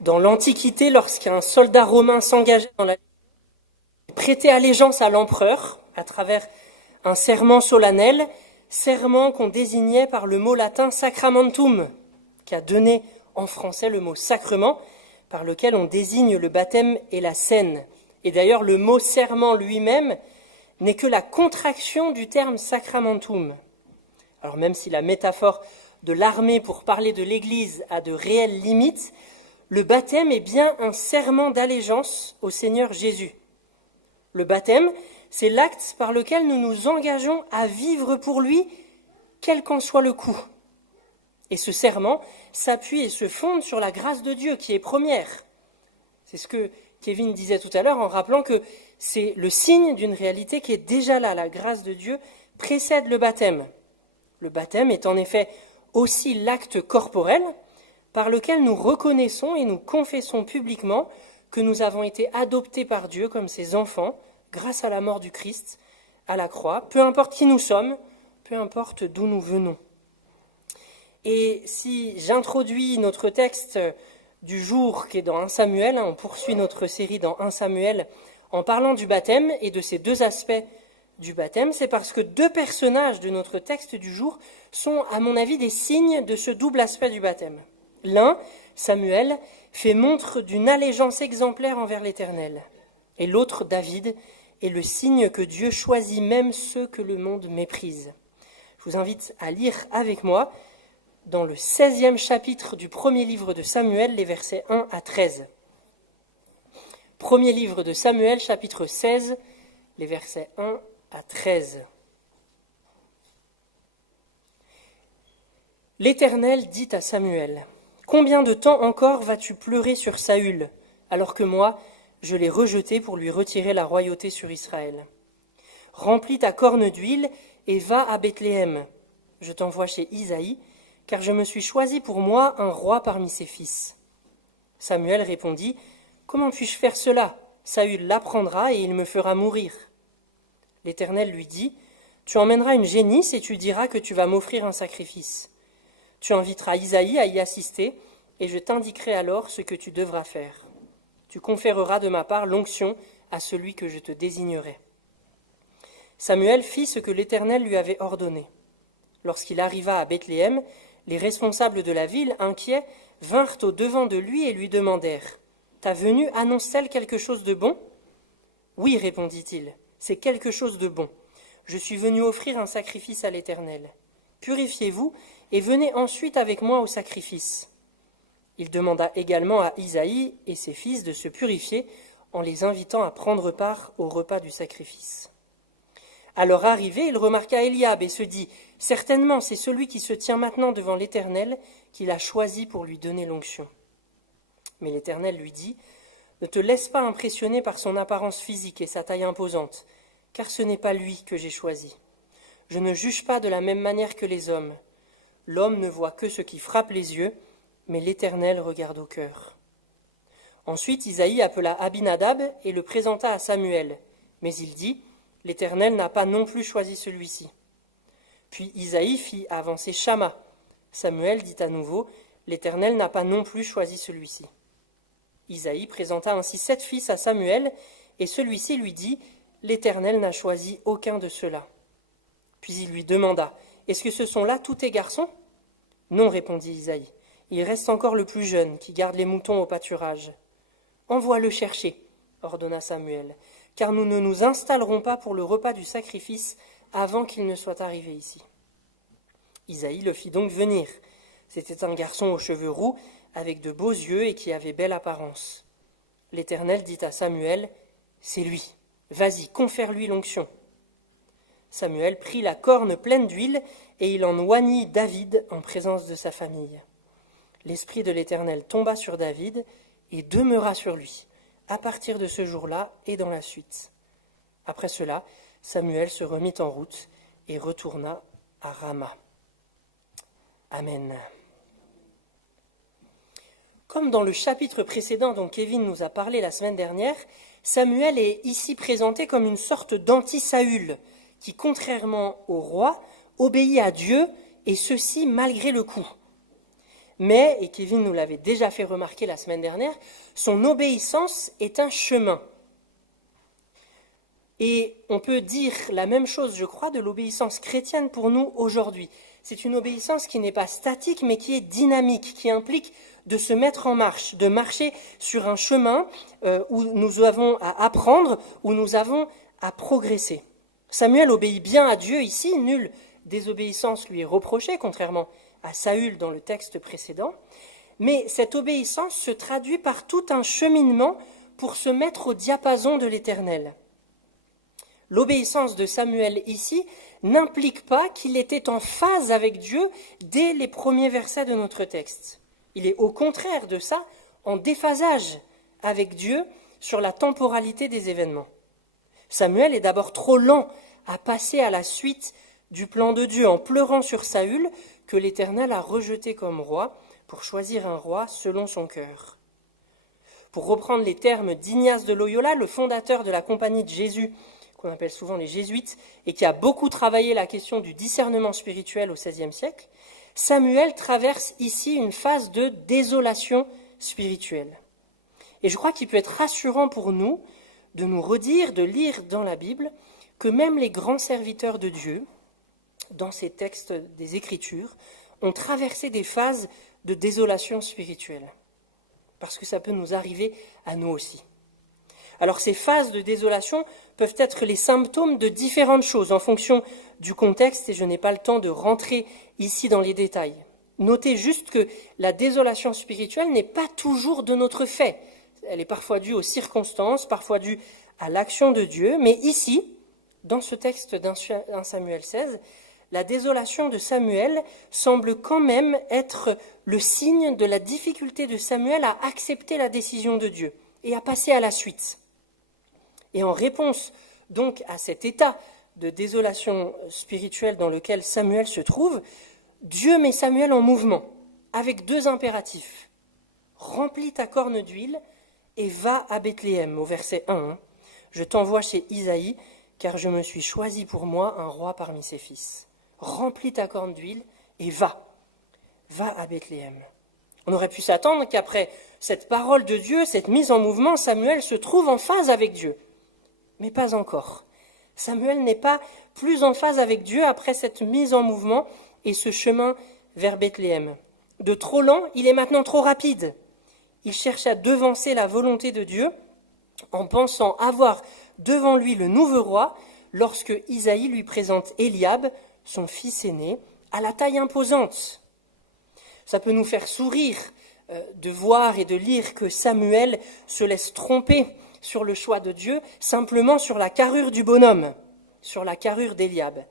Dans l'Antiquité, lorsqu'un soldat romain s'engageait dans la il prêtait allégeance à l'empereur à travers un serment solennel, serment qu'on désignait par le mot latin sacramentum, qui a donné en français le mot sacrement, par lequel on désigne le baptême et la scène. Et d'ailleurs, le mot serment lui-même n'est que la contraction du terme sacramentum. Alors même si la métaphore de l'armée pour parler de l'Église a de réelles limites, le baptême est bien un serment d'allégeance au Seigneur Jésus. Le baptême, c'est l'acte par lequel nous nous engageons à vivre pour lui, quel qu'en soit le coût. Et ce serment s'appuie et se fonde sur la grâce de Dieu qui est première. C'est ce que Kevin disait tout à l'heure en rappelant que c'est le signe d'une réalité qui est déjà là. La grâce de Dieu précède le baptême. Le baptême est en effet aussi l'acte corporel par lequel nous reconnaissons et nous confessons publiquement que nous avons été adoptés par Dieu comme ses enfants grâce à la mort du Christ à la croix, peu importe qui nous sommes, peu importe d'où nous venons. Et si j'introduis notre texte du jour qui est dans 1 Samuel, on poursuit notre série dans 1 Samuel en parlant du baptême et de ces deux aspects du baptême, c'est parce que deux personnages de notre texte du jour sont, à mon avis, des signes de ce double aspect du baptême. L'un, Samuel, fait montre d'une allégeance exemplaire envers l'Éternel, et l'autre, David, est le signe que Dieu choisit même ceux que le monde méprise. Je vous invite à lire avec moi dans le 16e chapitre du premier livre de Samuel, les versets 1 à 13. Premier livre de Samuel, chapitre 16, les versets 1 à 13. L'Éternel dit à Samuel, « Combien de temps encore vas-tu pleurer sur Saül, alors que moi, je l'ai rejeté pour lui retirer la royauté sur Israël? Remplis ta corne d'huile et va à Bethléem. Je t'envoie chez Isaïe, car je me suis choisi pour moi un roi parmi ses fils. » Samuel répondit, « Comment puis-je faire cela? Saül l'apprendra et il me fera mourir. » L'Éternel lui dit, « Tu emmèneras une génisse et tu diras que tu vas m'offrir un sacrifice. Tu inviteras Isaïe à y assister, et je t'indiquerai alors ce que tu devras faire. Tu conféreras de ma part l'onction à celui que je te désignerai. » Samuel fit ce que l'Éternel lui avait ordonné. Lorsqu'il arriva à Bethléem, les responsables de la ville, inquiets, vinrent au-devant de lui et lui demandèrent, « Ta venue annonce-t-elle quelque chose de bon ?»« Oui, répondit-il, c'est quelque chose de bon. Je suis venu offrir un sacrifice à l'Éternel. Purifiez-vous et venez ensuite avec moi au sacrifice. » Il demanda également à Isaïe et ses fils de se purifier en les invitant à prendre part au repas du sacrifice. À leur arrivée, il remarqua Eliab et se dit, « Certainement, c'est celui qui se tient maintenant devant l'Éternel qu'il a choisi pour lui donner l'onction. » Mais l'Éternel lui dit, « Ne te laisse pas impressionner par son apparence physique et sa taille imposante, car ce n'est pas lui que j'ai choisi. Je ne juge pas de la même manière que les hommes. L'homme ne voit que ce qui frappe les yeux, mais l'Éternel regarde au cœur. » Ensuite Isaïe appela Abinadab et le présenta à Samuel. Mais il dit, « L'Éternel n'a pas non plus choisi celui-ci. » Puis Isaïe fit avancer Shama. Samuel dit à nouveau, « L'Éternel n'a pas non plus choisi celui-ci. » Isaïe présenta ainsi 7 fils à Samuel, et celui-ci lui dit, « L'Éternel n'a choisi aucun de ceux-là. » Puis il lui demanda, « Est-ce que ce sont là tous tes garçons ?» ?»« Non, répondit Isaïe, il reste encore le plus jeune qui garde les moutons au pâturage. »« Envoie-le chercher, ordonna Samuel, car nous ne nous installerons pas pour le repas du sacrifice avant qu'il ne soit arrivé ici. » Isaïe le fit donc venir. C'était un garçon aux cheveux roux, avec de beaux yeux et qui avait belle apparence. L'Éternel dit à Samuel, « C'est lui, vas-y, confère-lui l'onction. » Samuel prit la corne pleine d'huile et il en oignit David en présence de sa famille. L'Esprit de l'Éternel tomba sur David et demeura sur lui, à partir de ce jour-là et dans la suite. Après cela, Samuel se remit en route et retourna à Rama. Amen. Comme dans le chapitre précédent dont Kevin nous a parlé la semaine dernière, Samuel est ici présenté comme une sorte d'anti-Saül, qui, contrairement au roi, obéit à Dieu, et ceci malgré le coup. Mais, et Kevin nous l'avait déjà fait remarquer la semaine dernière, son obéissance est un chemin. Et on peut dire la même chose, je crois, de l'obéissance chrétienne pour nous aujourd'hui. C'est une obéissance qui n'est pas statique, mais qui est dynamique, qui implique de se mettre en marche, de marcher sur un chemin où nous avons à apprendre, où nous avons à progresser. Samuel obéit bien à Dieu ici, nulle désobéissance lui est reprochée, contrairement à Saül dans le texte précédent. Mais cette obéissance se traduit par tout un cheminement pour se mettre au diapason de l'Éternel. L'obéissance de Samuel ici n'implique pas qu'il était en phase avec Dieu dès les premiers versets de notre texte. Il est au contraire de ça en déphasage avec Dieu sur la temporalité des événements. Samuel est d'abord trop lent à passer à la suite du plan de Dieu en pleurant sur Saül que l'Éternel a rejeté comme roi pour choisir un roi selon son cœur. Pour reprendre les termes d'Ignace de Loyola, le fondateur de la Compagnie de Jésus, qu'on appelle souvent les jésuites, et qui a beaucoup travaillé la question du discernement spirituel au XVIe siècle, Samuel traverse ici une phase de désolation spirituelle. Et je crois qu'il peut être rassurant pour nous de nous redire, de lire dans la Bible, que même les grands serviteurs de Dieu, dans ces textes des Écritures, ont traversé des phases de désolation spirituelle. Parce que ça peut nous arriver à nous aussi. Alors ces phases de désolation peuvent être les symptômes de différentes choses en fonction du contexte, et je n'ai pas le temps de rentrer ici dans les détails. Notez juste que la désolation spirituelle n'est pas toujours de notre fait. Elle est parfois due aux circonstances, parfois due à l'action de Dieu, mais ici, dans ce texte d'un Samuel 16, la désolation de Samuel semble quand même être le signe de la difficulté de Samuel à accepter la décision de Dieu et à passer à la suite. Et en réponse donc à cet état de désolation spirituelle dans lequel Samuel se trouve, Dieu met Samuel en mouvement avec deux impératifs. Remplis ta corne d'huile et va à Bethléem, au verset 1. Je t'envoie chez Isaïe, car je me suis choisi pour moi un roi parmi ses fils. Remplis ta corne d'huile et va à Bethléem. On aurait pu s'attendre qu'après cette parole de Dieu, cette mise en mouvement, Samuel se trouve en phase avec Dieu. Mais pas encore. Samuel n'est pas plus en phase avec Dieu après cette mise en mouvement et ce chemin vers Bethléem. De trop lent, il est maintenant trop rapide. Il cherche à devancer la volonté de Dieu en pensant avoir devant lui le nouveau roi lorsque Isaïe lui présente Éliab, son fils aîné, à la taille imposante. Ça peut nous faire sourire de voir et de lire que Samuel se laisse tromper sur le choix de Dieu, simplement sur la carrure du bonhomme, sur la carrure d'Éliab.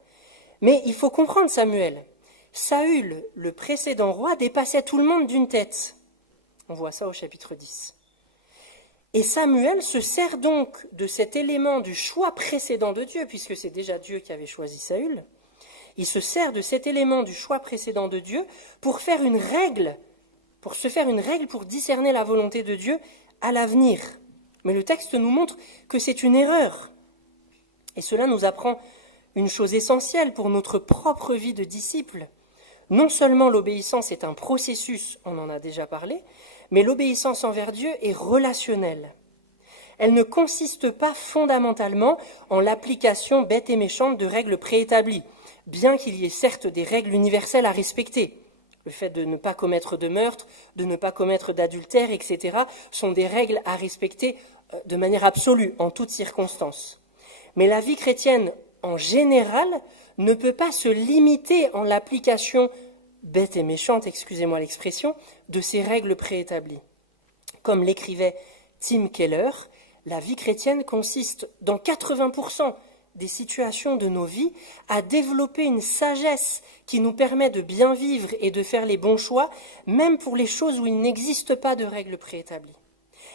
Mais il faut comprendre Samuel. Saül, le précédent roi, dépassait tout le monde d'une tête. On voit ça au chapitre 10. Et Samuel se sert donc de cet élément du choix précédent de Dieu, puisque c'est déjà Dieu qui avait choisi Saül. Il se sert de cet élément du choix précédent de Dieu pour faire une règle, pour se faire une règle pour discerner la volonté de Dieu à l'avenir. Mais le texte nous montre que c'est une erreur. Et cela nous apprend une chose essentielle pour notre propre vie de disciple. Non seulement l'obéissance est un processus, on en a déjà parlé, mais l'obéissance envers Dieu est relationnelle. Elle ne consiste pas fondamentalement en l'application bête et méchante de règles préétablies, bien qu'il y ait certes des règles universelles à respecter. Le fait de ne pas commettre de meurtre, de ne pas commettre d'adultère, etc., sont des règles à respecter de manière absolue, en toutes circonstances. Mais la vie chrétienne, en général, ne peut pas se limiter en l'application bête et méchante, excusez-moi l'expression, de ces règles préétablies. Comme l'écrivait Tim Keller, la vie chrétienne consiste, dans 80% des situations de nos vies, à développer une sagesse qui nous permet de bien vivre et de faire les bons choix, même pour les choses où il n'existe pas de règles préétablies.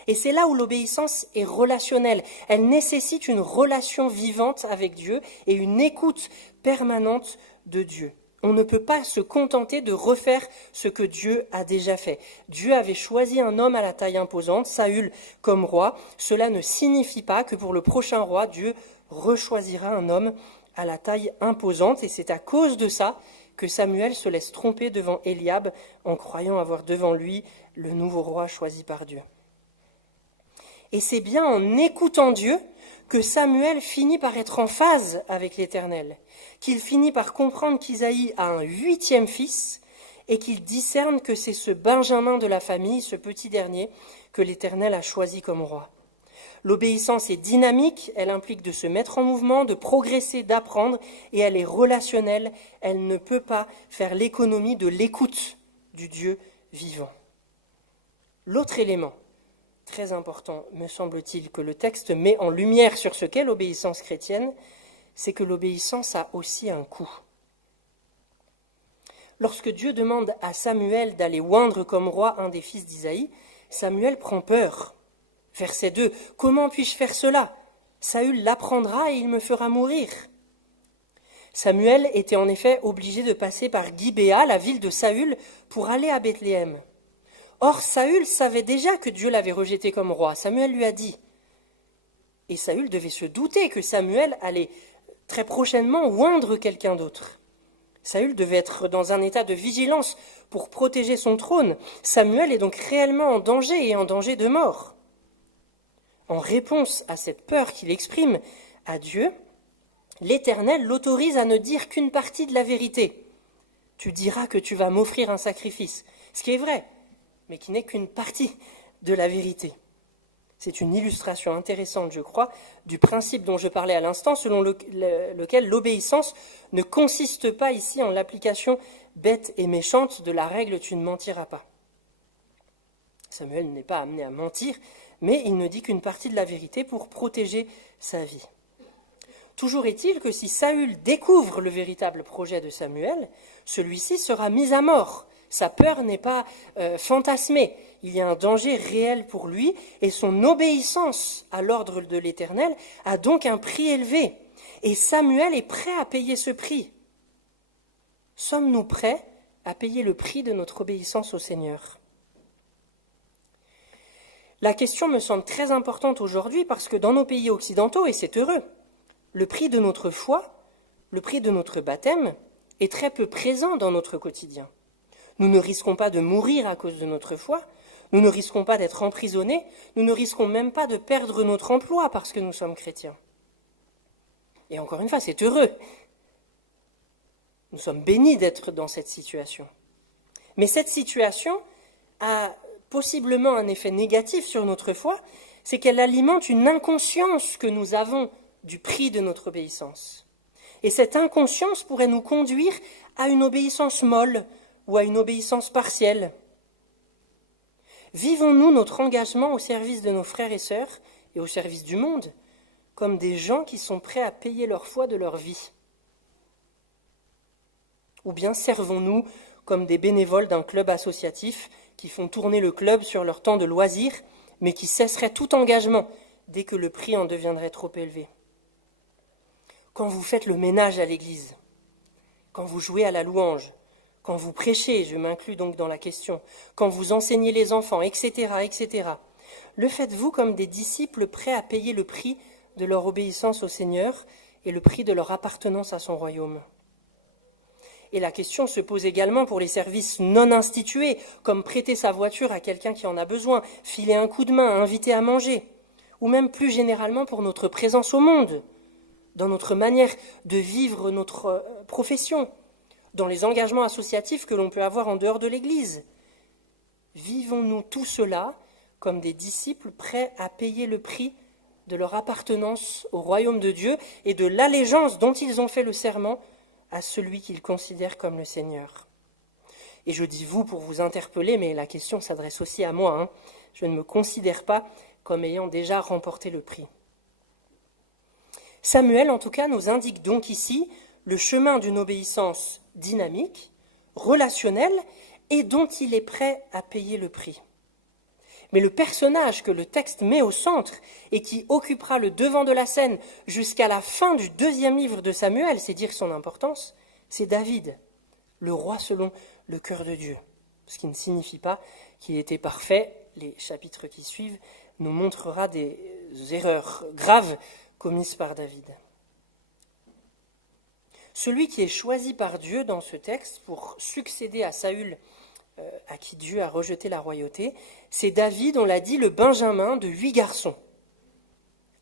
Et c'est là où l'obéissance est relationnelle. Elle nécessite une relation vivante avec Dieu et une écoute permanente de Dieu. On ne peut pas se contenter de refaire ce que Dieu a déjà fait. Dieu avait choisi un homme à la taille imposante, Saül, comme roi. Cela ne signifie pas que pour le prochain roi, Dieu rechoisira un homme à la taille imposante. Et c'est à cause de ça que Samuel se laisse tromper devant Éliab en croyant avoir devant lui le nouveau roi choisi par Dieu. Et c'est bien en écoutant Dieu que Samuel finit par être en phase avec l'Éternel, qu'il finit par comprendre qu'Isaïe a un 8e fils et qu'il discerne que c'est ce Benjamin de la famille, ce petit dernier, que l'Éternel a choisi comme roi. L'obéissance est dynamique, elle implique de se mettre en mouvement, de progresser, d'apprendre, et elle est relationnelle, elle ne peut pas faire l'économie de l'écoute du Dieu vivant. L'autre élément, très important, me semble-t-il, que le texte met en lumière sur ce qu'est l'obéissance chrétienne, c'est que l'obéissance a aussi un coût. Lorsque Dieu demande à Samuel d'aller oindre comme roi un des fils d'Isaïe, Samuel prend peur. Verset 2, « Comment puis-je faire cela ? Saül l'apprendra et il me fera mourir. » Samuel était en effet obligé de passer par Gibéa, la ville de Saül, pour aller à Bethléem. Or, Saül savait déjà que Dieu l'avait rejeté comme roi. Samuel lui a dit. Et Saül devait se douter que Samuel allait très prochainement oindre quelqu'un d'autre. Saül devait être dans un état de vigilance pour protéger son trône. Samuel est donc réellement en danger et en danger de mort. En réponse à cette peur qu'il exprime à Dieu, l'Éternel l'autorise à ne dire qu'une partie de la vérité. Tu diras que tu vas m'offrir un sacrifice, ce qui est vrai, mais qui n'est qu'une partie de la vérité. C'est une illustration intéressante, je crois, du principe dont je parlais à l'instant, selon lequel l'obéissance ne consiste pas ici en l'application bête et méchante de la règle « tu ne mentiras pas ». Samuel n'est pas amené à mentir, mais il ne dit qu'une partie de la vérité pour protéger sa vie. Toujours est-il que si Saül découvre le véritable projet de Samuel, celui-ci sera mis à mort. Sa peur n'est pas fantasmée. Il y a un danger réel pour lui et son obéissance à l'ordre de l'Éternel a donc un prix élevé. Et Samuel est prêt à payer ce prix. Sommes-nous prêts à payer le prix de notre obéissance au Seigneur ? La question me semble très importante aujourd'hui parce que dans nos pays occidentaux, et c'est heureux, le prix de notre foi, le prix de notre baptême est très peu présent dans notre quotidien. Nous ne risquons pas de mourir à cause de notre foi, nous ne risquons pas d'être emprisonnés, nous ne risquons même pas de perdre notre emploi parce que nous sommes chrétiens. Et encore une fois, c'est heureux. Nous sommes bénis d'être dans cette situation. Mais cette situation a possiblement un effet négatif sur notre foi, c'est qu'elle alimente une inconscience que nous avons du prix de notre obéissance. Et cette inconscience pourrait nous conduire à une obéissance molle ou à une obéissance partielle. Vivons-nous notre engagement au service de nos frères et sœurs et au service du monde comme des gens qui sont prêts à payer leur foi de leur vie ? Ou bien servons-nous comme des bénévoles d'un club associatif qui font tourner le club sur leur temps de loisir, mais qui cesseraient tout engagement dès que le prix en deviendrait trop élevé ? Quand vous faites le ménage à l'église, quand vous jouez à la louange, quand vous prêchez, je m'inclus donc dans la question, quand vous enseignez les enfants, etc., etc., le faites-vous comme des disciples prêts à payer le prix de leur obéissance au Seigneur et le prix de leur appartenance à son royaume ? Et la question se pose également pour les services non institués, comme prêter sa voiture à quelqu'un qui en a besoin, filer un coup de main, inviter à manger, ou même plus généralement pour notre présence au monde, dans notre manière de vivre notre profession, dans les engagements associatifs que l'on peut avoir en dehors de l'Église. Vivons-nous tout cela comme des disciples prêts à payer le prix de leur appartenance au royaume de Dieu et de l'allégeance dont ils ont fait le serment à celui qu'ils considèrent comme le Seigneur. Et je dis vous pour vous interpeller, mais la question s'adresse aussi à moi. Je ne me considère pas comme ayant déjà remporté le prix. Samuel, en tout cas, nous indique donc ici le chemin d'une obéissance dynamique, relationnelle, et dont il est prêt à payer le prix. Mais le personnage que le texte met au centre et qui occupera le devant de la scène jusqu'à la fin du 2e livre de Samuel, c'est dire son importance, c'est David, le roi selon le cœur de Dieu. Ce qui ne signifie pas qu'il était parfait. Les chapitres qui suivent nous montrera des erreurs graves commises par David. Celui qui est choisi par Dieu dans ce texte pour succéder à Saül, à qui Dieu a rejeté la royauté, c'est David, on l'a dit, le benjamin de 8 garçons,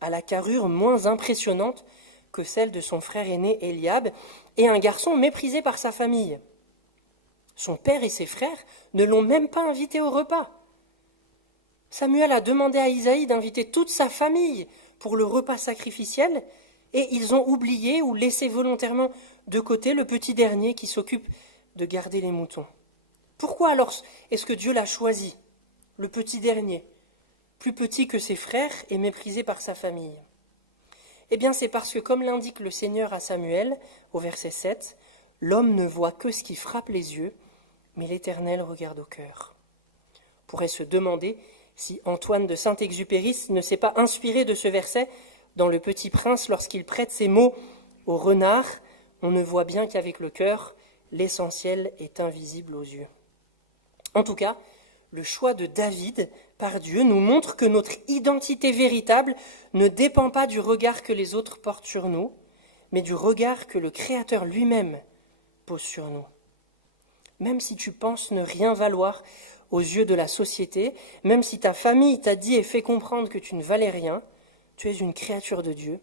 à la carrure moins impressionnante que celle de son frère aîné Eliab, et un garçon méprisé par sa famille. Son père et ses frères ne l'ont même pas invité au repas. Samuel a demandé à Isaïe d'inviter toute sa famille pour le repas sacrificiel, et ils ont oublié ou laissé volontairement de côté le petit dernier qui s'occupe de garder les moutons. Pourquoi alors est-ce que Dieu l'a choisi, le petit dernier, plus petit que ses frères et méprisé par sa famille? Eh bien, c'est parce que, comme l'indique le Seigneur à Samuel, au verset 7, l'homme ne voit que ce qui frappe les yeux, mais l'Éternel regarde au cœur. On pourrait se demander si Antoine de Saint-Exupéry ne s'est pas inspiré de ce verset dans Le Petit Prince lorsqu'il prête ces mots au renard. On ne voit bien qu'avec le cœur, l'essentiel est invisible aux yeux. En tout cas, le choix de David par Dieu nous montre que notre identité véritable ne dépend pas du regard que les autres portent sur nous, mais du regard que le Créateur lui-même pose sur nous. Même si tu penses ne rien valoir aux yeux de la société, même si ta famille t'a dit et fait comprendre que tu ne valais rien, tu es une créature de Dieu.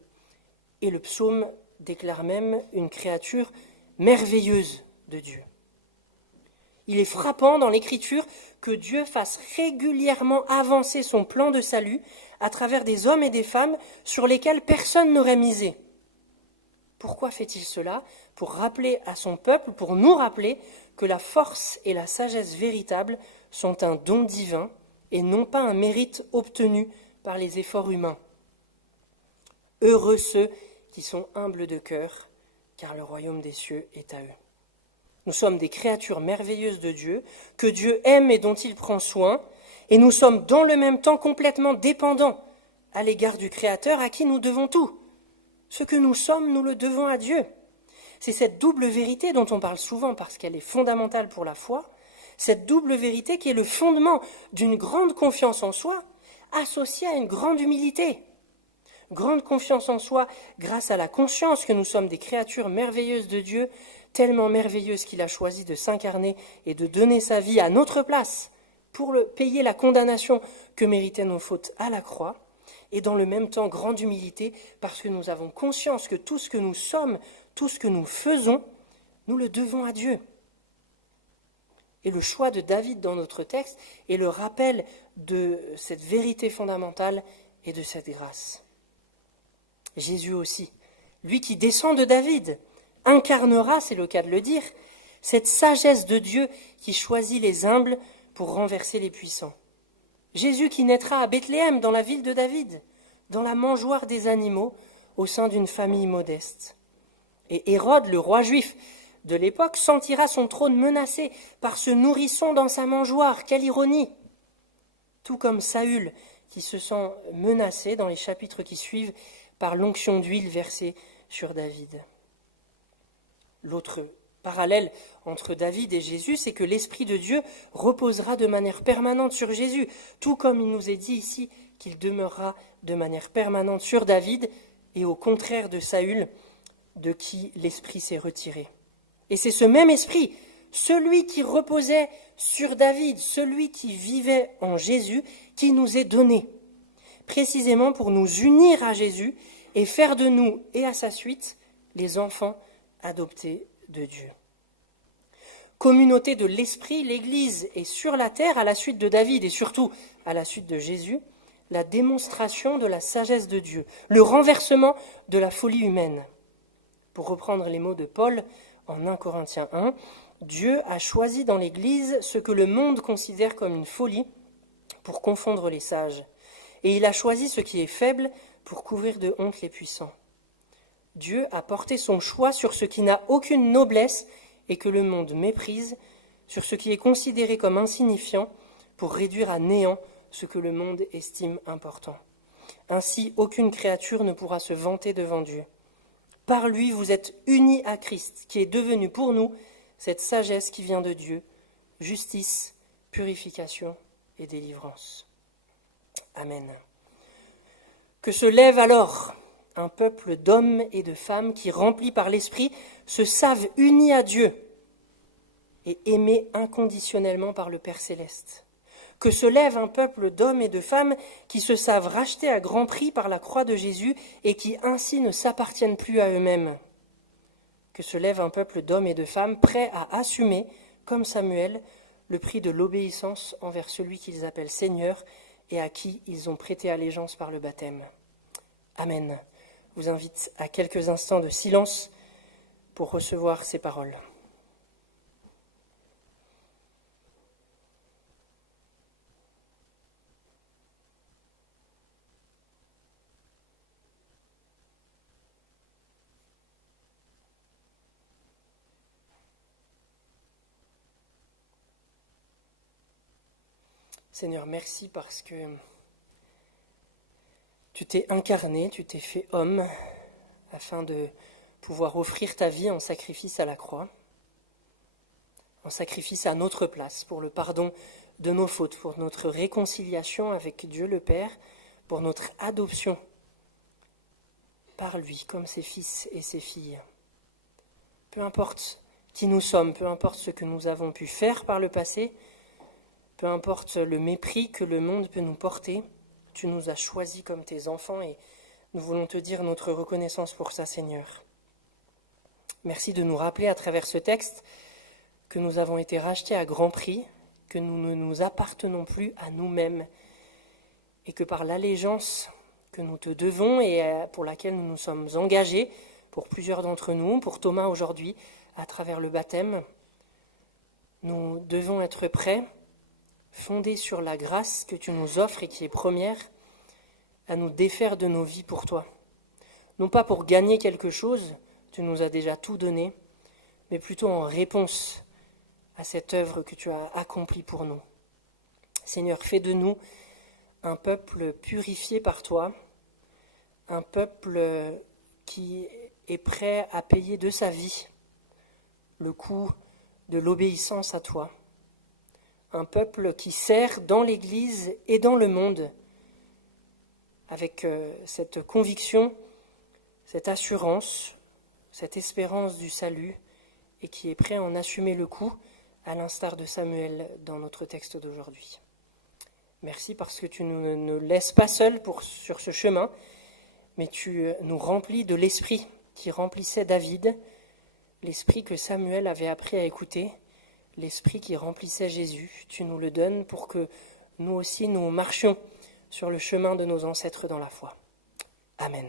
Et le psaume déclare même une créature merveilleuse de Dieu. Il est frappant dans l'Écriture que Dieu fasse régulièrement avancer son plan de salut à travers des hommes et des femmes sur lesquels personne n'aurait misé. Pourquoi fait-il cela? Pour rappeler à son peuple, pour nous rappeler que la force et la sagesse véritable sont un don divin et non pas un mérite obtenu par les efforts humains. Heureux ceux qui sont humbles de cœur, car le royaume des cieux est à eux. Nous sommes des créatures merveilleuses de Dieu, que Dieu aime et dont il prend soin, et nous sommes dans le même temps complètement dépendants à l'égard du Créateur à qui nous devons tout. Ce que nous sommes, nous le devons à Dieu. C'est cette double vérité dont on parle souvent parce qu'elle est fondamentale pour la foi, cette double vérité qui est le fondement d'une grande confiance en soi, associée à une grande humilité. Grande confiance en soi grâce à la conscience que nous sommes des créatures merveilleuses de Dieu, tellement merveilleuses qu'il a choisi de s'incarner et de donner sa vie à notre place pour payer la condamnation que méritaient nos fautes à la croix, et dans le même temps grande humilité parce que nous avons conscience que tout ce que nous sommes, tout ce que nous faisons, nous le devons à Dieu. Et le choix de David dans notre texte est le rappel de cette vérité fondamentale et de cette grâce. Jésus aussi, lui qui descend de David, incarnera, c'est le cas de le dire, cette sagesse de Dieu qui choisit les humbles pour renverser les puissants. Jésus qui naîtra à Bethléem, dans la ville de David, dans la mangeoire des animaux, au sein d'une famille modeste. Et Hérode, le roi juif de l'époque, sentira son trône menacé par ce nourrisson dans sa mangeoire. Quelle ironie! Tout comme Saül, qui se sent menacé dans les chapitres qui suivent par l'onction d'huile versée sur David. L'autre parallèle entre David et Jésus, c'est que l'Esprit de Dieu reposera de manière permanente sur Jésus, tout comme il nous est dit ici qu'il demeurera de manière permanente sur David, et au contraire de Saül, de qui l'Esprit s'est retiré. Et c'est ce même Esprit, celui qui reposait sur David, celui qui vivait en Jésus, qui nous est donné, précisément pour nous unir à Jésus et faire de nous et à sa suite les enfants adoptés de Dieu. Communauté de l'Esprit, l'Église est sur la terre à la suite de David et surtout à la suite de Jésus, la démonstration de la sagesse de Dieu, le renversement de la folie humaine. Pour reprendre les mots de Paul en 1 Corinthiens 1, Dieu a choisi dans l'Église ce que le monde considère comme une folie pour confondre les sages. Et il a choisi ce qui est faible pour couvrir de honte les puissants. Dieu a porté son choix sur ce qui n'a aucune noblesse et que le monde méprise, sur ce qui est considéré comme insignifiant, pour réduire à néant ce que le monde estime important. Ainsi, aucune créature ne pourra se vanter devant Dieu. Par lui, vous êtes unis à Christ, qui est devenu pour nous cette sagesse qui vient de Dieu, justice, purification et délivrance. Amen. Que se lève alors un peuple d'hommes et de femmes qui, remplis par l'Esprit, se savent unis à Dieu et aimés inconditionnellement par le Père céleste. Que se lève un peuple d'hommes et de femmes qui se savent racheter à grand prix par la croix de Jésus et qui ainsi ne s'appartiennent plus à eux-mêmes. Que se lève un peuple d'hommes et de femmes prêts à assumer, comme Samuel, le prix de l'obéissance envers celui qu'ils appellent Seigneur et à qui ils ont prêté allégeance par le baptême. Amen. Je vous invite à quelques instants de silence pour recevoir ces paroles. Seigneur, merci parce que tu t'es incarné, tu t'es fait homme afin de pouvoir offrir ta vie en sacrifice à la croix, en sacrifice à notre place, pour le pardon de nos fautes, pour notre réconciliation avec Dieu le Père, pour notre adoption par lui comme ses fils et ses filles. Peu importe qui nous sommes, peu importe ce que nous avons pu faire par le passé, peu importe le mépris que le monde peut nous porter, tu nous as choisis comme tes enfants et nous voulons te dire notre reconnaissance pour ça, Seigneur. Merci de nous rappeler à travers ce texte que nous avons été rachetés à grand prix, que nous ne nous appartenons plus à nous-mêmes et que par l'allégeance que nous te devons et pour laquelle nous nous sommes engagés, pour plusieurs d'entre nous, pour Thomas aujourd'hui, à travers le baptême, nous devons être prêts, fondés sur la grâce que tu nous offres et qui est première, à nous défaire de nos vies pour toi. Non pas pour gagner quelque chose, tu nous as déjà tout donné, mais plutôt en réponse à cette œuvre que tu as accomplie pour nous. Seigneur, fais de nous un peuple purifié par toi, un peuple qui est prêt à payer de sa vie le coût de l'obéissance à toi, un peuple qui sert dans l'Église et dans le monde avec cette conviction, cette assurance, cette espérance du salut et qui est prêt à en assumer le coût à l'instar de Samuel dans notre texte d'aujourd'hui. Merci parce que tu ne nous laisses pas seuls sur ce chemin, mais tu nous remplis de l'esprit qui remplissait David, l'esprit que Samuel avait appris à écouter, l'esprit qui remplissait Jésus. Tu nous le donnes pour que nous aussi nous marchions sur le chemin de nos ancêtres dans la foi. Amen.